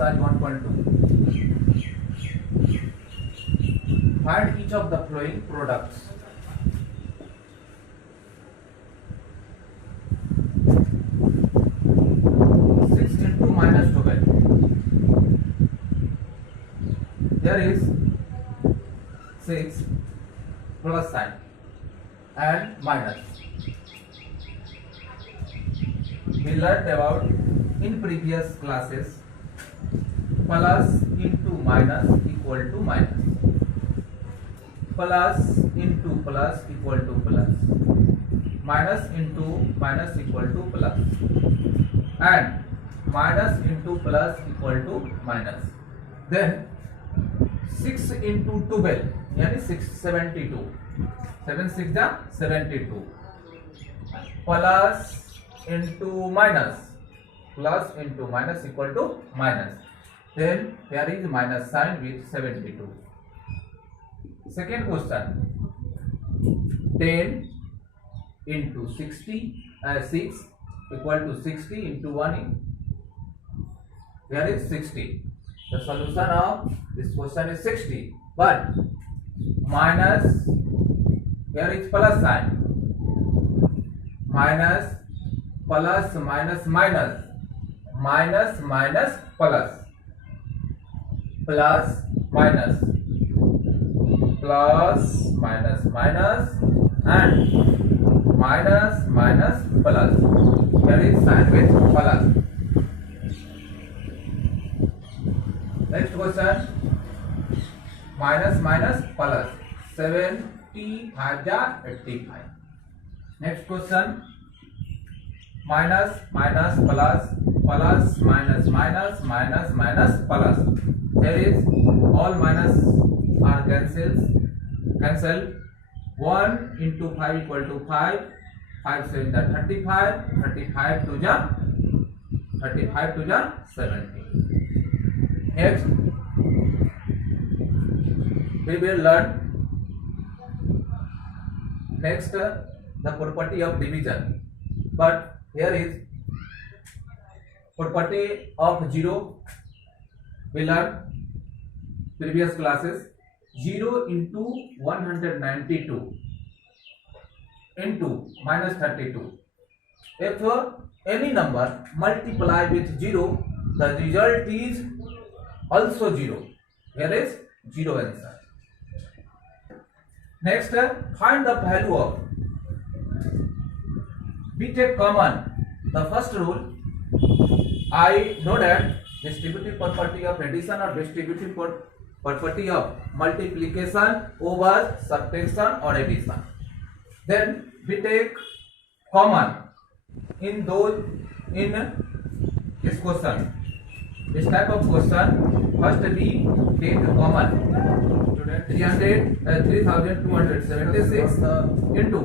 exercise 1.2. Find each of the following products. Six into minus 12. There is 6 plus sign and minus. We learned about in previous classes plus into minus equal to minus, plus into plus equal to plus, minus into minus equal to plus, and minus into plus equal to minus. Then 6 into 12 यानी 672, 7 6 जा 72, plus into minus, plus into minus equal to minus. Then there is minus sign with 72. Second question, 10 into 60, 6 equal to 60 into 1. There is 60. The solution of this question is 60, but minus, here is plus sign, minus, plus, minus, minus, minus, minus, plus, plus, minus, plus, minus, minus, and minus, minus, plus. Here is sign with plus. Next question, minus, minus, plus, 75 ja 85. Next question, minus, minus, plus, plus, minus, minus, minus, minus, plus. There is all minus are cancelled. 1 into 5 equal to 5, 5 7 ja 35, 35 to ja 70. Next, we will learn next the property of division. But here is property of 0. We learned previous classes. 0 into 192 into minus 32. If any number multiply with 0, the result is also 0. Here is 0 answer. Next, find the value of. We take common. The first rule, I know that distributive property of addition or distributive property of multiplication over subtraction or addition. Then we take common in this question. This type of question, first we take common. 3276 into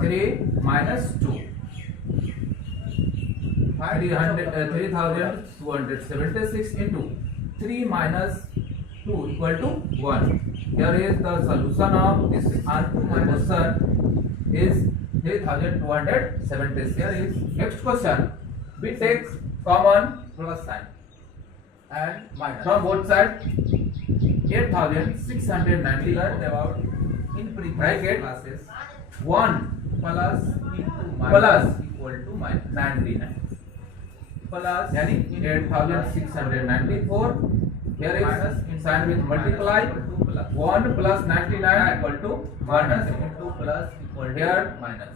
3 minus 2. 3276 into 3 minus 2 equal to 1. Here is the solution of this question is 3276. Here is next question. We take common plus sign and minus from both sides. 8690 learned about in bracket classes. 1 plus into minus equal to minus 99 plus yani 8694. Here is minus in sign with multiply. 1 plus 99 equal to minus into plus equal to here minus.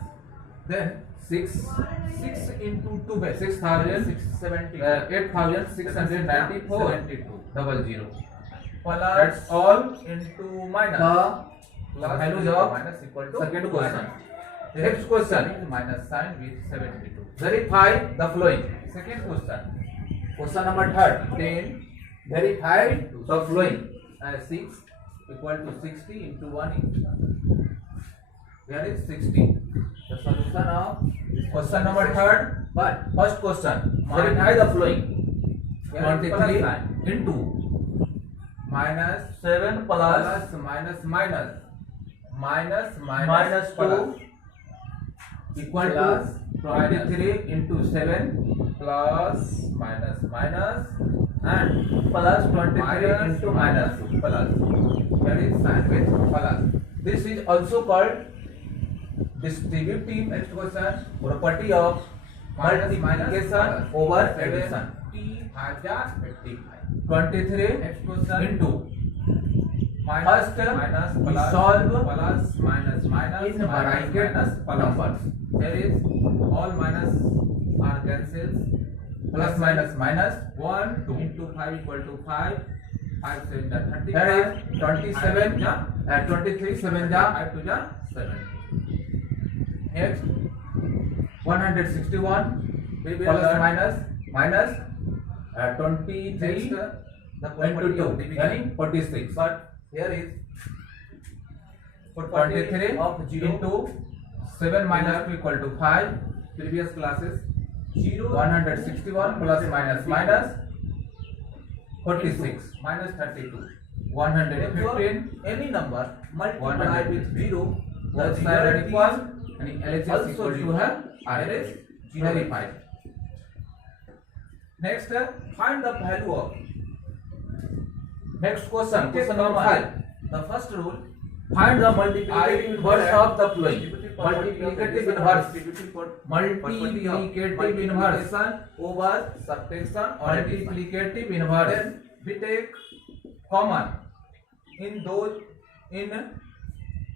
Then 6 into 2 by 8694 double 0. That's all into minus. The value of minus equal to second question. The next question is minus sign with 72. Verify the following. Second question. Question number 10. Verify the following. 6 equal to 60 into 1. Here is 60. The solution of this question number 3rd. But first question. Verify the following. 23 into minus 7 plus minus 2 equal to 23 into 7 plus minus and plus 23 into minus 2 plus. Here is sign with plus. This is also called distributive Next question. property of multiplication over addition. 23 Next question. into Minus, First, minus, we plus, solve plus, minus, minus, in minus, bracket minus, plus. numbers. Here is all minus are cancels. Plus minus minus 1 2. into 5 equal to 5. 5 7 that 35. Here is 27 ja, 23 7 ja 5 to ja 7. next 161 We will plus learn minus minus 23 next the into property 2 of division. yani 46 But here is 23 of 0 into 7 minus 2 equal to 5 previous classes 0 161 plus minus minus 46 minus 32. 115 Any number multiply 100. with 0 both the sides are result equal is and LHS also equal to zero. have Here is zero. verified. Next find the value of Next question, Take question number common. 5. The first rule Find the multiplicative inverse of the following. Multiplicative inverse. Multiplicative inverse. over subtraction or addition. Multiplicative inverse. Then we take common in those in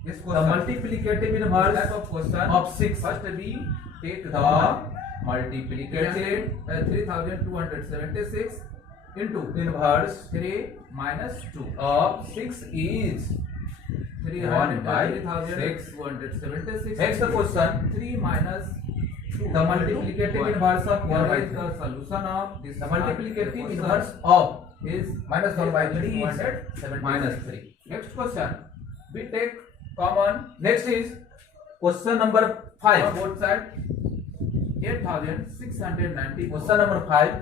this The question. multiplicative This inverse type of question of 6. first we take The the multiplicative 3276 into inverse 3 minus 2 of 6 is 1 by 6. 3276. Next question. 3 minus 2. The multiplicative inverse of 1 by Here is 3. the solution of this. The multiplicative question inverse of is minus 1 by 3 is 276. minus 3. Next question. We take common Next is question number on 5. both sides. 8690. Question number 5.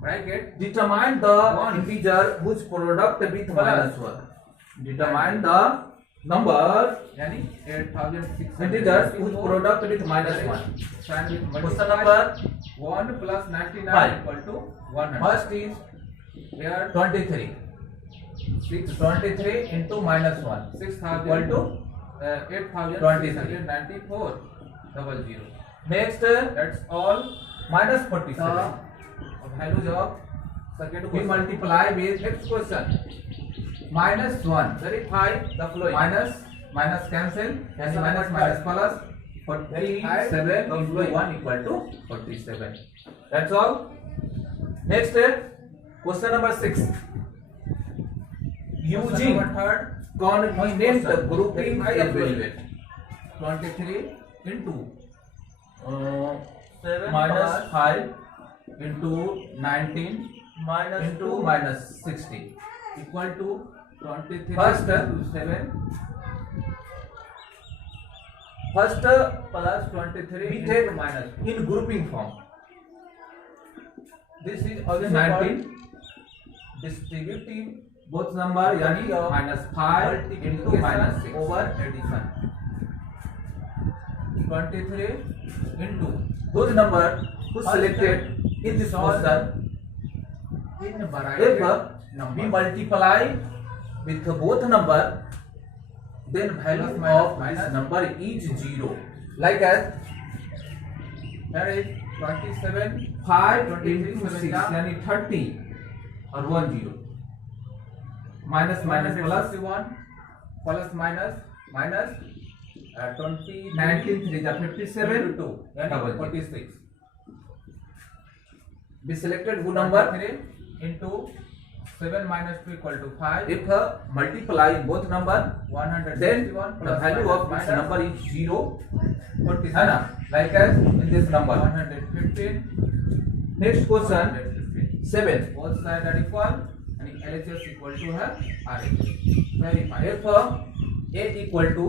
Bracket. Determine the One. integer whose product with minus 1. Determine the number यानी 8600 integers whose product with minus 1. Sign with Question multiply. number 1 plus 99 5. equal to 100. First is Here 23. 23 into minus 1 6000 equal to 8694 00. next That's all. minus 47. The values of second We question. multiply with Next question. minus 1. Verify the following. minus cancel yani minus minus plus 47 into 1 equal to 47. That's all. Next question number 6. Using third. convenient grouping Verify the evaluate. 23 into Minus 5 into 19 minus into 2 minus 60 equal to 23 First, into 7 first plus 23 we into take minus 2. in grouping form. This is also 19 distributive both number yani minus 5 into minus 6 over addition. 23 into those number who First, selected in this solve question in if variety we multiply with both number then value Plus, minus, of minus. this number is 0 like as here is 27 5 23 into 6 7 yani 30 or 1 0 minus minus plus 61 plus minus minus 20 19 3 is 57 2 yani Double 46. we selected who number 3 into 7 minus 2 equal to 5. if multiply both number 161 then the plus value minus of this minus number is 0 47. है ना like as in this number 115 next question 115. 7 Both sides are equal and LHS equal to her RHS. Verify. if a equal to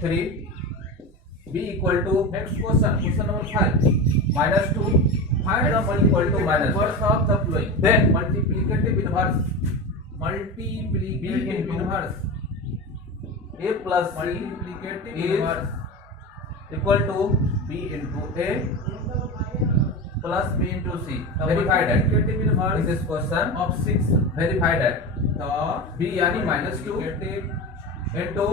3 b equal to Next question, question number 5. minus 2 Find the equal to minus inverse of the following. then Multiplicative inverse. B Multiplicative into inverse. a plus c Multiplicative is inverse. equal to b into a plus b into c. Verify that. Negative inverse In this question, of 6. verify that. The b yani minus 2 negative into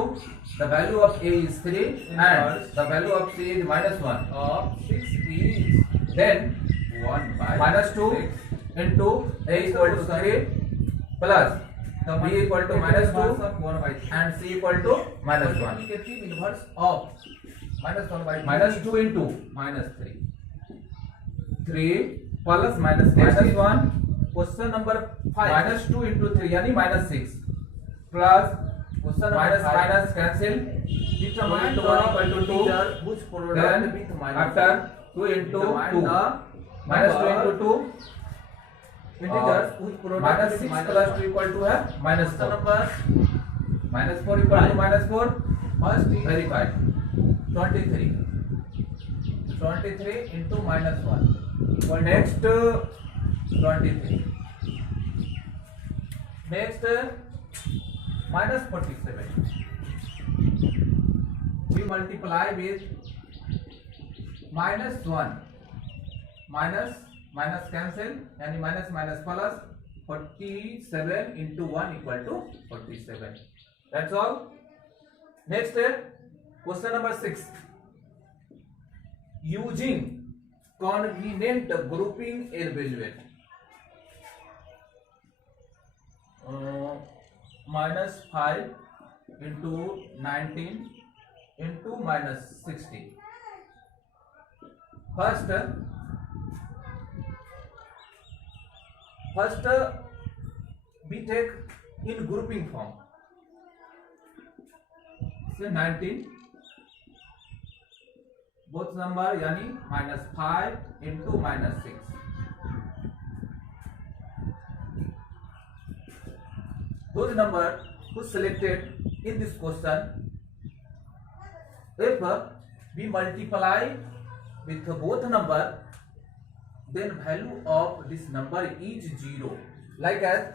the value of a is 3 and the value of c is minus 1. of 6 is Then 1 by minus 2 6. into a equal to 3 plus The b equal to minus 2 of 1 by 3. and c equal to minus 1. Multiplicative inverse of minus 1 by 3. Minus 2 into minus 3. 3 plus minus minus 1 Question number 5. minus 2 into 3 yani minus 6 plus Question number minus 5. minus cancel Determine 2 the into 1 equal to 2. integer whose product Then with minus after 2 into Determine 2 the minus 2 number into 2 integers whose product minus with 6 plus 2 equal to है minus Question 4. number Minus 4 equal to 5. minus 4. first is Verified. 23. 23 into minus 1 equal to Next 23. Next, minus 47. We multiply with minus 1. Minus cancel, and minus plus 47 into 1 equal to 47. That's all. Next, question number 6. Using convenient grouping evaluate. Minus 5 into 19 into minus 60. First we take in grouping form. So 19 both number yani minus 5 into minus 6. Those number who selected in this question, if we multiply with both number, then value of this number is 0. Like as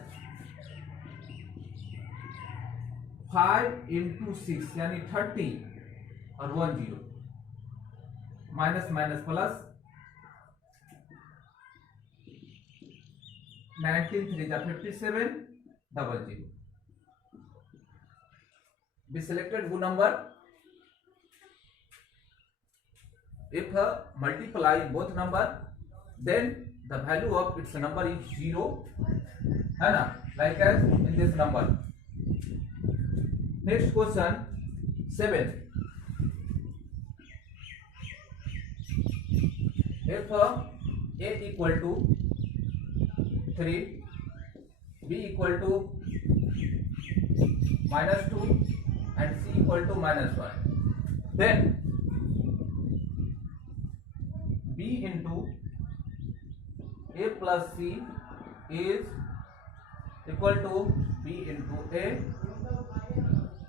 5 into 6 yani 30 or 10 minus plus 19 3 is 57 00. We selected who number. If multiply both number, then the value of its number is 0, है ना, like as in this number. Next question 7. If a equal to 3, b equal to minus 2 and c equal to minus 1, then b into a plus c is equal to b into a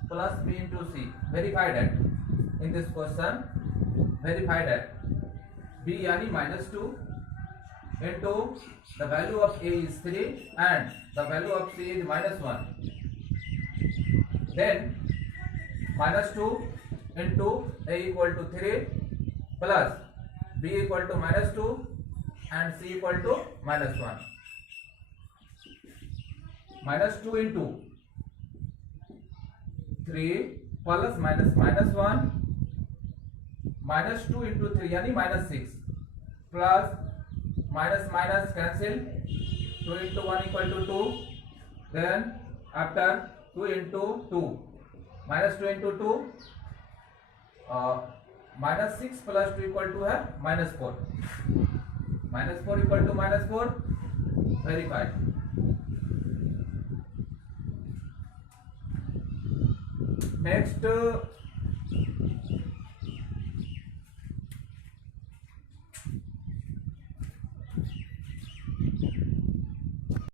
plus b into c. Verify that. In this question, verify that b yani minus 2 into the value of a is 3 and the value of c is minus 1. Then minus 2 into a equal to 3 plus b equal to minus 2 and c equal to minus 1. Minus 2 into 3 plus minus 1 minus 2 into 3 yani minus 6 plus minus cancel 2 into 1 equal to 2. Then after 2 into 2 minus 2 into 2 minus 6 plus 2 equal to है minus 4. Minus 4 equal to minus 4. Verified. Next